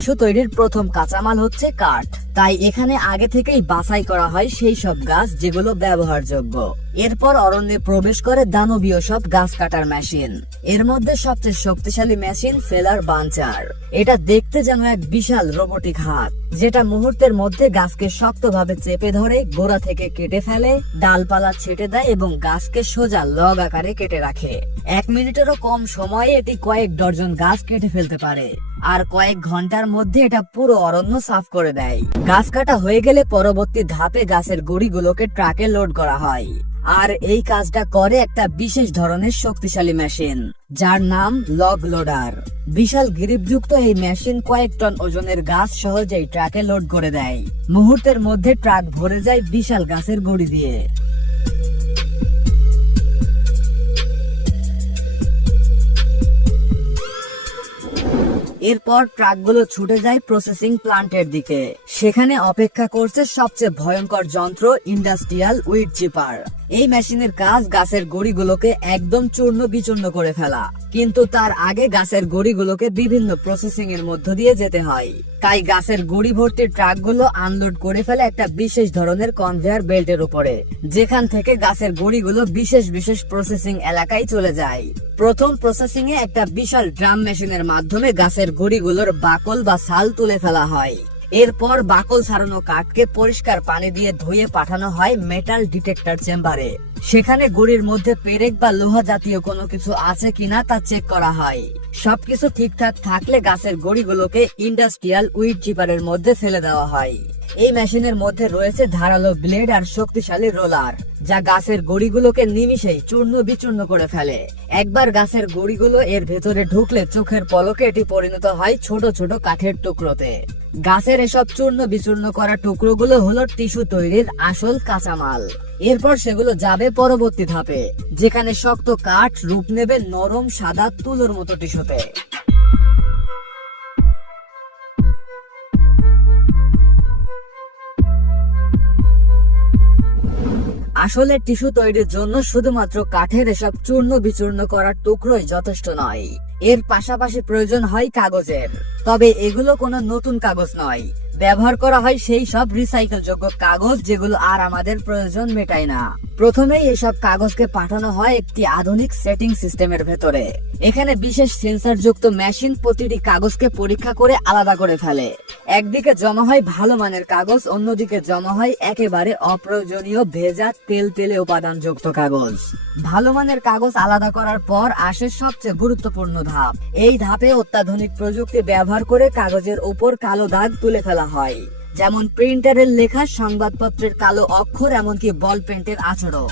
Tissue তৈরির প্রথম কাঁচামাল হচ্ছে কাঠ। তাই এখানে আগে থেকেই বাছাই করা হয় সেই সব গাছ যেগুলো ব্যবহারযোগ্য। এরপর অরণ্যে প্রবেশ করে দানবীয় সব গাছ কাটার মেশিন। এর মধ্যে সবচেয়ে শক্তিশালী মেশিন ফেলার বাঞ্চার। এটা দেখতে যেন এক বিশাল রোবটিক হাত, যেটা মুহূর্তের মধ্যে গাছকে শক্তভাবে চেপে ধরে গোড়া থেকে কেটে ফেলে, ডালপালা ছেটে দেয় এবং গাছকে সোজা লগ আকারে কেটে রাখে। 1 মিনিটেরও কম সময়ে এটি কয়েক ডজন গাছ কেটে ফেলতে পারে, আর কয়েক ঘন্টার মধ্যে এটা পুরো অরণ্য সাফ করে দেয়। গাছ কাটা হয়ে গেলে পরবর্তী ধাপে গাছের গুঁড়িগুলোকে ট্রাকে লোড করা হয়। আর এই কাজটা করে একটা বিশেষ ধরনের শক্তিশালী মেশিন, যার নাম লগ লোডার। বিশাল গ্রিপযুক্ত এই মেশিন কয়েক টন ওজনের গাছ সহজেই ট্রাকে লোড করে দেয়। মুহূর্তের মধ্যে ট্রাক ভরে যায় বিশাল গাছের গুঁড়ি দিয়ে। এরপর ট্রাকগুলো ছুটে যায় প্রসেসিং প্লান্টের দিকে। সেখানে অপেক্ষা করছে সবচেয়ে ভয়ঙ্কর যন্ত্র, ইন্ডাস্ট্রিয়াল উইড চিপার। এই মেশিনের কাজ গাছের গুঁড়িগুলোকে একদম চূর্ণ বিচূর্ণ করে ফেলা, কিন্তু তার আগে গাছের গুঁড়িগুলোকে বিভিন্ন প্রসেসিং এর মধ্য দিয়ে যেতে হয়। তাই গাছের গুঁড়ি ভর্তি ট্রাকগুলো আনলোড করে ফেলে একটা বিশেষ ধরনের কনভেয়ার বেল্টের উপরে, যেখান থেকে গাছের গুঁড়িগুলো বিশেষ বিশেষ প্রসেসিং এলাকায় চলে যায়। প্রথম প্রসেসিং এ একটা বিশাল ড্রাম মেশিনের মাধ্যমে গাছের গুঁড়িগুলোর বাকল বা ছাল তুলে ফেলা হয়। এরপর বাকল ছাড়ানো কাঠকে পরিষ্কার পানি দিয়ে ধুয়ে পাঠানো হয় মেটাল ডিটেক্টর চেম্বারে। সেখানে গুঁড়ির মধ্যে পেরেক বা লোহা জাতীয় কোনো কিছু আছে কিনা তা চেক করা হয়। সবকিছু ঠিকঠাক থাকলে গাছের গুঁড়িগুলোকে ইন্ডাস্ট্রিয়াল উইড চিপারের মধ্যে ফেলে দেওয়া হয়। এই মেশিনের মধ্যে রয়েছে ধারালো ব্লেড আর শক্তিশালী রোলার, যা গাছের গুঁড়িগুলোকে নিমিষেই চূর্ণ বিচূর্ণ করে ফেলে। একবার গাছের গুঁড়িগুলো এর ভেতরে ঢুকলে চোখের পলকে এটি পরিণত হয় ছোট ছোট কাঠের টুকরোতে। গাছের এসব চূর্ণ বিচূর্ণ করা টুকরোগুলো হলো টিস্যু তৈরির আসল কাঁচামাল। এরপর সেগুলো যাবে পরবর্তী ধাপে, যেখানে শক্ত কাঠ রূপ নেবে নরম সাদা তুলোর মতো টিস্যুতে। আসলে টিস্যু তৈরির জন্য শুধুমাত্র কাঠের এসব চূর্ণ বিচূর্ণ করার টুকরোই যথেষ্ট নয়। এর পাশাপাশি প্রয়োজন হয় কাগজের। তবে এগুলো কোনো নতুন কাগজ নয়, ব্যবহার করা হয় সেই সব রিসাইকেল যোগ্য কাগজ যেগুলো আর আমাদের প্রয়োজন মেটায় না। প্রথমেই এসব কাগজকে পাঠানো হয় একটি আধুনিক সেটিং সিস্টেমের ভেতরে। এখানে বিশেষ সেন্সর যুক্ত মেশিন প্রতিটি কাগজকে পরীক্ষা করে আলাদা করে ফেলে। একদিকে জমা হয় ভালো মানের কাগজ, অন্যদিকে জমা হয় একেবারে অপ্রয়োজনীয় ভেজা তেলে উপাদান যুক্ত কাগজ। ভালো মানের কাগজ আলাদা করার পর আসে সবচেয়ে গুরুত্বপূর্ণ ধাপ। এই ধাপে অত্যাধুনিক প্রযুক্তি ব্যবহার করে কাগজের উপর কালো দাগ তুলে ফেলা হয়, যেমন প্রিন্টারের লেখা, সংবাদপত্রের কালো অক্ষর, এমনকি বল পেন্টের আঁচড়ও।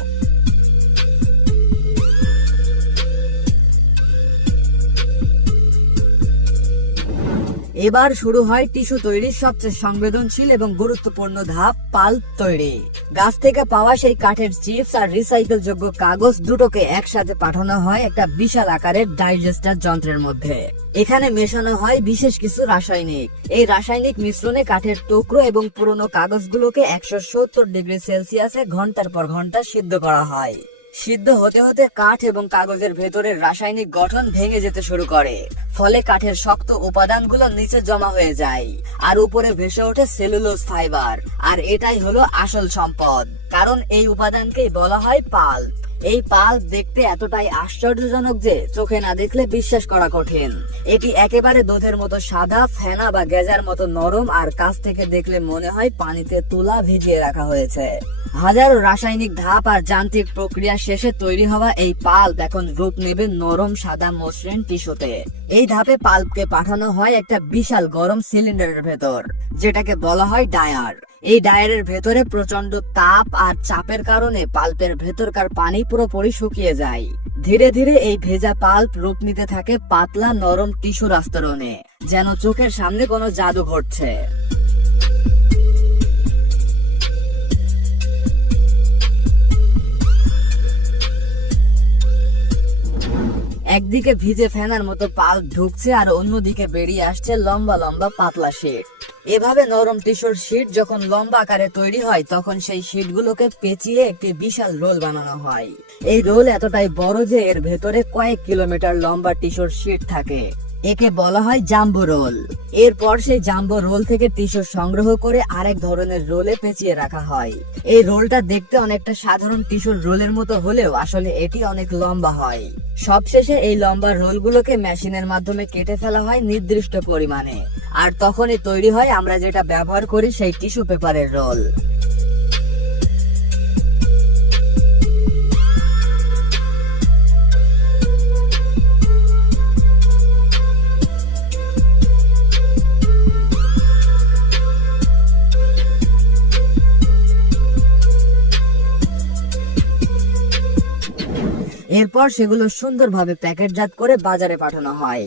এবার শুরু হয় টিস্যু তৈরির সবচেয়ে সংবেদনশীল এবং গুরুত্বপূর্ণ ধাপ, পাল্প তৈরি। গাছ থেকে পাওয়া সেই কাঠের চিপস আর রিসাইকেল যোগ্য কাগজ দুটোকে একসাথে পাঠানো হয় একটা বিশাল আকারের ডাইজেস্টার যন্ত্রের মধ্যে। এখানে মেশানো হয় বিশেষ কিছু রাসায়নিক। এই রাসায়নিক মিশ্রণে কাঠের টুকরো এবং পুরনো কাগজগুলোকে 170 ডিগ্রি সেলসিয়াসে ঘন্টার পর ঘন্টা সিদ্ধ করা হয়। সিদ্ধ হতে হতে কাঠ এবং কাগজের ভেতরের রাসায়নিক গঠন ভেঙে যেতে শুরু করে, ফলে কাঠের শক্ত উপাদানগুলো নিচে জমা হয়ে যায় আর উপরে ভেসে ওঠে সেলুলোজ ফাইবার। আর এটাই হলো আসল সম্পদ, কারণ এই উপাদানকেই বলা হয় পাল্প। এই পাল্প দেখতে এতটাই আশ্চর্যজনক যে চোখে না দেখলে বিশ্বাস করা কঠিন। এটি একেবারে দুধের মতো সাদা, ফেনা বা গেজার মতো নরম, আর কাছ থেকে দেখলে মনে হয় পানিতে তুলা ভিজিয়ে রাখা হয়েছে। হাজারো রাসায়নিক ধাপ আর যান্ত্রিক প্রক্রিয়া শেষে তৈরি হওয়া এই পাল্প এখন রূপ নেবে নরম সাদা মসৃণ টিস্যুতে। এই ধাপে পাল্পকে পাঠানো হয় একটা বিশাল গরম সিলিন্ডারের ভেতর, যেটাকে বলা হয় ডায়ার। এই ডায়ারের ভেতরে প্রচন্ড তাপ আর চাপের কারণে পাল্পের ভেতরকার পানি পুরোপুরি শুকিয়ে যায়। ধীরে ধীরে এই ভেজা পাল্প রূপ নিতে থাকে পাতলা নরম টিস্যুর আস্তরণে, যেন চোখের সামনে কোনো জাদু ঘটছে। একদিকে ভিজে ফেনার মতো পাল্প ঢুকছে আর অন্যদিকে বেরিয়ে আসছে লম্বা লম্বা পাতলা শীট। এভাবে নরম টিস্যুর শীট যখন লম্বা আকারে তৈরি হয়, তখন সেই শীটগুলোকে পেঁচিয়ে একটি বিশাল রোল বানানো হয়। এই রোল এতটাই বড় যে এর ভেতরে কয়েক কিলোমিটার লম্বা টিস্যুর শীট থাকে। একে বলা হয় জাম্বো রোল। এরপর সেই জাম্বো রোল থেকে টিস্যু সংগ্রহ করে আরেক ধরনের রোলে পেঁচিয়ে রাখা হয়। এই রোলটা দেখতে অনেকটা সাধারণ টিস্যুর রোলের মতো হলেও আসলে এটি অনেক লম্বা হয়। সবশেষে এই লম্বা রোলগুলোকে মেশিনের মাধ্যমে কেটে ফেলা হয় নির্দিষ্ট পরিমাণে, আর তখনই তৈরি হয় আমরা যেটা ব্যবহার করি সেই টিস্যু পেপারের রোল। এরপর সেগুলো সুন্দরভাবে প্যাকেটজাত করে বাজারে পাঠানো হয়।